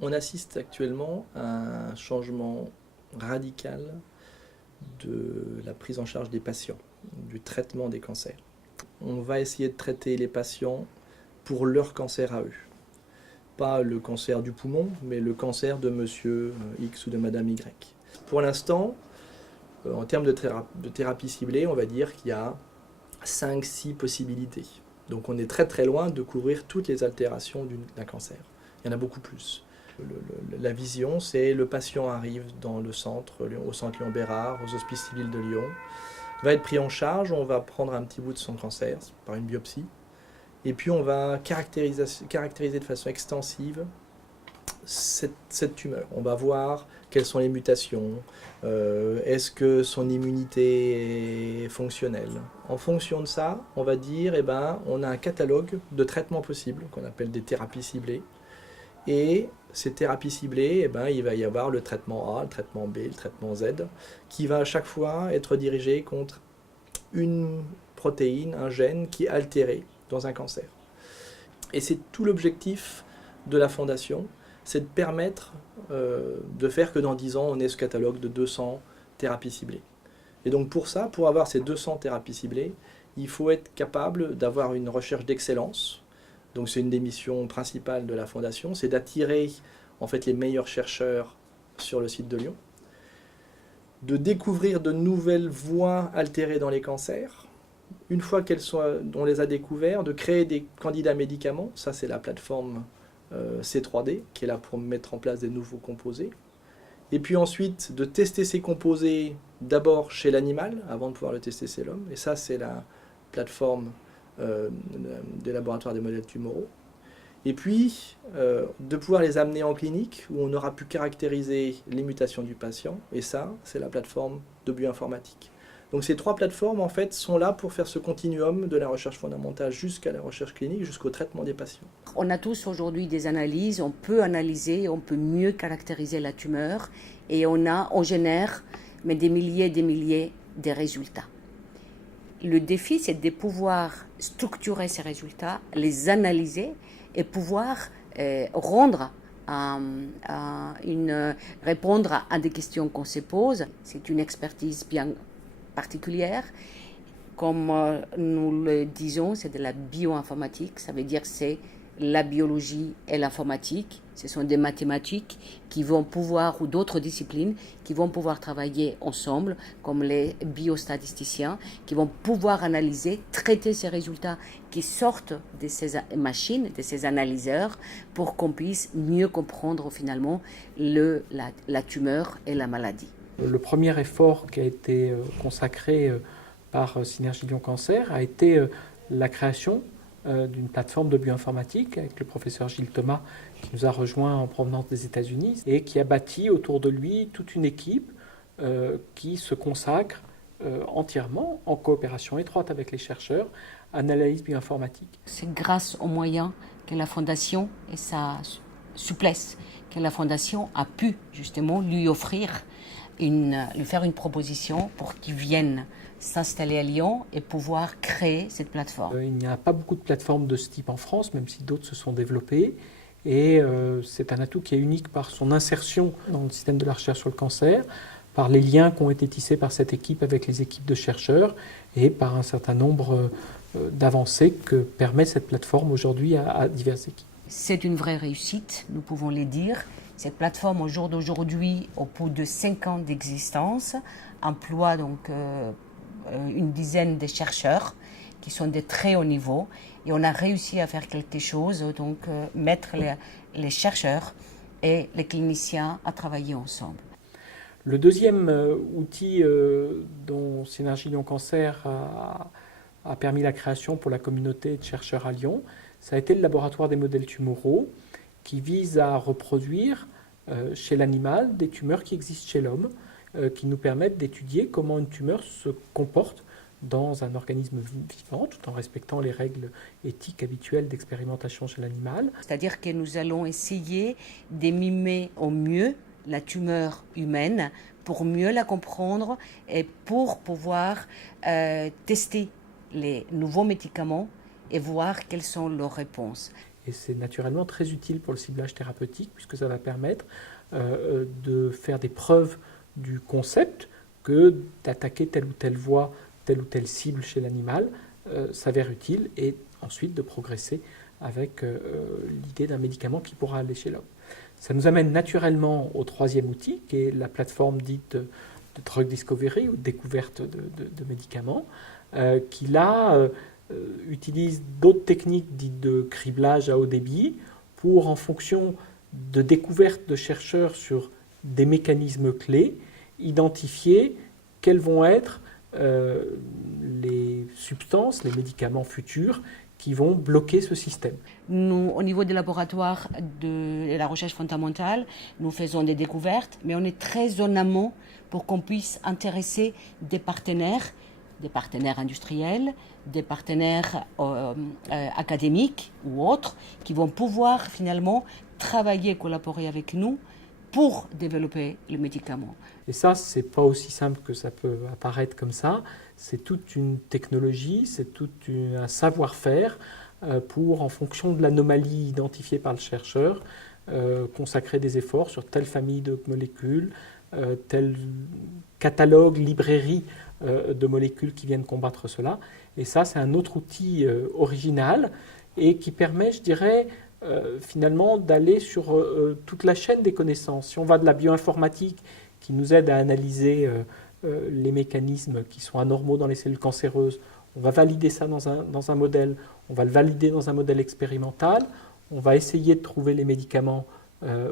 On assiste actuellement à un changement radical de la prise en charge des patients, du traitement des cancers. On va essayer de traiter les patients pour leur cancer à eux. Pas le cancer du poumon, mais le cancer de monsieur X ou de madame Y. Pour l'instant, en termes de thérapie ciblée, on va dire qu'il y a 5-6 possibilités. Donc on est très très loin de couvrir toutes les altérations d'un cancer. Il y en a beaucoup plus. La vision, c'est le patient arrive dans le centre, au centre Lyon-Bérard, aux hospices civils de Lyon, va être pris en charge, on va prendre un petit bout de son cancer par une biopsie, et puis on va caractériser de façon extensive cette tumeur. On va voir quelles sont les mutations, est-ce que son immunité est fonctionnelle. En fonction de ça, on va dire, on a un catalogue de traitements possibles, qu'on appelle des thérapies ciblées. Et ces thérapies ciblées, il va y avoir le traitement A, le traitement B, le traitement Z, qui va à chaque fois être dirigé contre une protéine, un gène qui est altéré dans un cancer. Et c'est tout l'objectif de la Fondation, c'est de permettre de faire que dans 10 ans, on ait ce catalogue de 200 thérapies ciblées. Et donc pour ça, pour avoir ces 200 thérapies ciblées, il faut être capable d'avoir une recherche d'excellence. Donc c'est une des missions principales de la Fondation, c'est d'attirer en fait les meilleurs chercheurs sur le site de Lyon, de découvrir de nouvelles voies altérées dans les cancers. Une fois on les a découverts, de créer des candidats médicaments, ça c'est la plateforme C3D qui est là pour mettre en place des nouveaux composés. Et puis ensuite de tester ces composés d'abord chez l'animal avant de pouvoir le tester chez l'homme. Et ça c'est la plateforme des laboratoires des modèles tumoraux. Et puis de pouvoir les amener en clinique où on aura pu caractériser les mutations du patient. Et ça c'est la plateforme de bioinformatique. Donc ces 3 plateformes en fait sont là pour faire ce continuum de la recherche fondamentale jusqu'à la recherche clinique, jusqu'au traitement des patients. On a tous aujourd'hui des analyses, on peut analyser, on peut mieux caractériser la tumeur et on génère des milliers de résultats. Le défi, c'est de pouvoir structurer ces résultats, les analyser et pouvoir répondre à des questions qu'on se pose. C'est une expertise bien particulière. Comme nous le disons, c'est de la bioinformatique, ça veut dire que c'est la biologie et l'informatique. Ce sont des mathématiques qui vont pouvoir, ou d'autres disciplines, qui vont pouvoir travailler ensemble, comme les biostatisticiens, qui vont pouvoir analyser, traiter ces résultats qui sortent de ces machines, de ces analyseurs, pour qu'on puisse mieux comprendre finalement la tumeur et la maladie. Le premier effort qui a été consacré par Synergie Lyon Cancer a été la création d'une plateforme de bioinformatique avec le professeur Gilles Thomas qui nous a rejoints en provenance des États-Unis et qui a bâti autour de lui toute une équipe qui se consacre entièrement en coopération étroite avec les chercheurs à l'analyse bioinformatique. C'est grâce aux moyens que la Fondation et sa souplesse que la Fondation a pu justement lui offrir, lui faire une proposition pour qu'il vienne s'installer à Lyon et pouvoir créer cette plateforme. Il n'y a pas beaucoup de plateformes de ce type en France, même si d'autres se sont développées. Et c'est un atout qui est unique par son insertion dans le système de la recherche sur le cancer, par les liens qui ont été tissés par cette équipe avec les équipes de chercheurs et par un certain nombre d'avancées que permet cette plateforme aujourd'hui à diverses équipes. C'est une vraie réussite, nous pouvons le dire. Cette plateforme, au jour d'aujourd'hui, au bout de 5 ans d'existence, emploie donc une dizaine de chercheurs qui sont de très haut niveau. Et on a réussi à faire quelque chose, donc mettre les chercheurs et les cliniciens à travailler ensemble. Le deuxième outil dont Synergie Lyon Cancer a permis la création pour la communauté de chercheurs à Lyon, ça a été le laboratoire des modèles tumoraux qui vise à reproduire chez l'animal des tumeurs qui existent chez l'homme, qui nous permettent d'étudier comment une tumeur se comporte dans un organisme vivant, tout en respectant les règles éthiques habituelles d'expérimentation chez l'animal. C'est-à-dire que nous allons essayer de mimer au mieux la tumeur humaine pour mieux la comprendre et pour pouvoir tester les nouveaux médicaments et voir quelles sont leurs réponses. et c'est naturellement très utile pour le ciblage thérapeutique, puisque ça va permettre de faire des preuves du concept que d'attaquer telle ou telle voie, telle ou telle cible chez l'animal s'avère utile, et ensuite de progresser avec l'idée d'un médicament qui pourra aller chez l'homme. Ça nous amène naturellement au troisième outil, qui est la plateforme dite de drug discovery, ou découverte de médicaments, qui là utilise d'autres techniques dites de criblage à haut débit pour, en fonction de découvertes de chercheurs sur des mécanismes clés, identifier quelles vont être les substances, les médicaments futurs qui vont bloquer ce système. Nous, au niveau des laboratoires de la recherche fondamentale, nous faisons des découvertes, mais on est très en amont pour qu'on puisse intéresser des partenaires industriels, des partenaires académiques ou autres, qui vont pouvoir finalement travailler, collaborer avec nous pour développer le médicament. Et ça, c'est pas aussi simple que ça peut apparaître comme ça. C'est toute une technologie, c'est tout un savoir-faire pour, en fonction de l'anomalie identifiée par le chercheur, consacrer des efforts sur telle famille de molécules, tel catalogue, librairie de molécules qui viennent combattre cela. Et ça, c'est un autre outil original et qui permet, je dirais, finalement d'aller sur toute la chaîne des connaissances. Si on va de la bioinformatique qui nous aide à analyser les mécanismes qui sont anormaux dans les cellules cancéreuses, on va valider ça dans un modèle, on va le valider dans un modèle expérimental, on va essayer de trouver les médicaments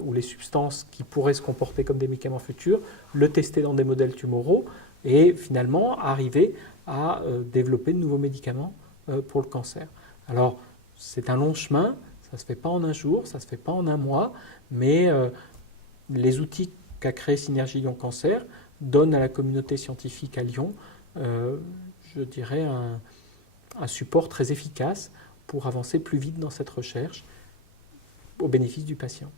ou les substances qui pourraient se comporter comme des médicaments futurs, le tester dans des modèles tumoraux et finalement arriver à développer de nouveaux médicaments pour le cancer. Alors, c'est un long chemin, ça ne se fait pas en un jour, ça ne se fait pas en un mois, mais les outils qu'a créé Synergie Lyon Cancer donnent à la communauté scientifique à Lyon, je dirais, un support très efficace pour avancer plus vite dans cette recherche au bénéfice du patient.